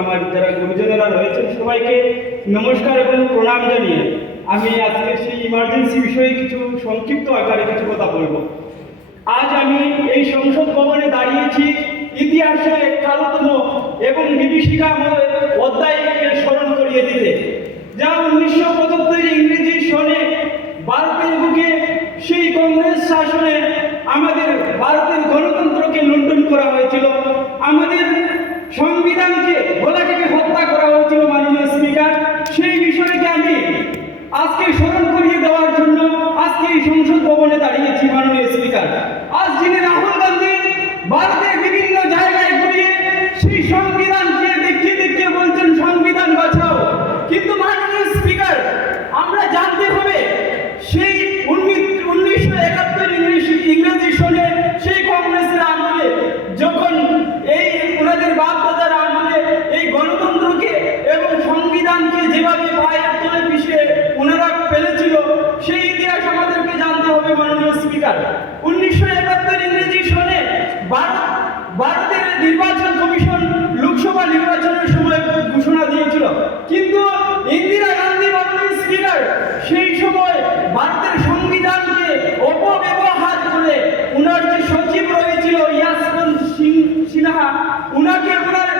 আমার যারা গুরুজনেরা রয়েছেন সবাইকে নমস্কার এবং প্রণাম জানিয়ে আমি আজকে সেই ইমার্জেন্সি বিষয়ে কিছু সংক্ষিপ্ত আকারে কিছু কথা বলবো। আজ আমি এই সংসদ ভবনে দাঁড়িয়েছি ইতিহাসে কালতম এবং বিভীষিকাময় অধ্যায়কে স্মরণ করিয়ে দিতে, যা 1975 ইংরেজি সনে ভারতের বুকে সেই কংগ্রেস শাসনে আমাদের ভারতের গণতন্ত্রকে লুণ্ঠন করা হয়েছিল, আমাদের সংবিধানকে গলাটিকে হত্যা করা হয়েছিল। মাননীয় স্পিকার, সেই বিষয়কে আমি আজকে স্মরণ করিয়ে দেওয়ার জন্য আজকে এই সংসদ ভবনে দাঁড়িয়েছি। মাননীয় স্পিকার, আজ যিনি রাহুল গান্ধী ভারতের বিভিন্ন জায়গায় ঘুরিয়ে সেই সংবিধানকে দেখিয়ে দেখিয়ে বলছেন সংবিধান বাঁচাও, কিন্তু মাননীয় স্পিকার আমরা জানতে হবে সেই 1971 ইংরেজি সনে সেই কংগ্রেসের আমলে যখন এই ওনাদের বাপ দাদার আমলে এই গণতন্ত্রকে এবং সংবিধানকে যেভাবে পায়ের তলে পিষে ওনারা ফেলেছিল, সেই ইতিহাস আমাদেরকে জানতে হবে। মাননীয় স্পিকার, 1971 ইংরেজি সনে ভারতের নির্বাচন কমিশন লোকসভা নির্বাচনের সময় ঘোষণা দিয়েছিল, কিন্তু ইন্দিরা গান্ধী মাননীয় স্পিকার সেই সময় ভারতের সংবিধানকে অপব্যবহার করে উনার যে সচিব রয়েছিল ইয়াসবন্ত সিনহা, উনাকে ওনার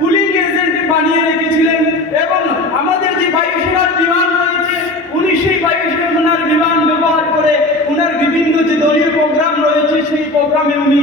পুলিং এজেন্ট বানিয়ে রেখেছিলেন এবং আমাদের যে বায়ুসেনার বিমান রয়েছে উনি সেই বায়ুসেনার বিমান ব্যবহার করে উনার বিভিন্ন যে দলীয় প্রোগ্রাম রয়েছে সেই প্রোগ্রামে উনি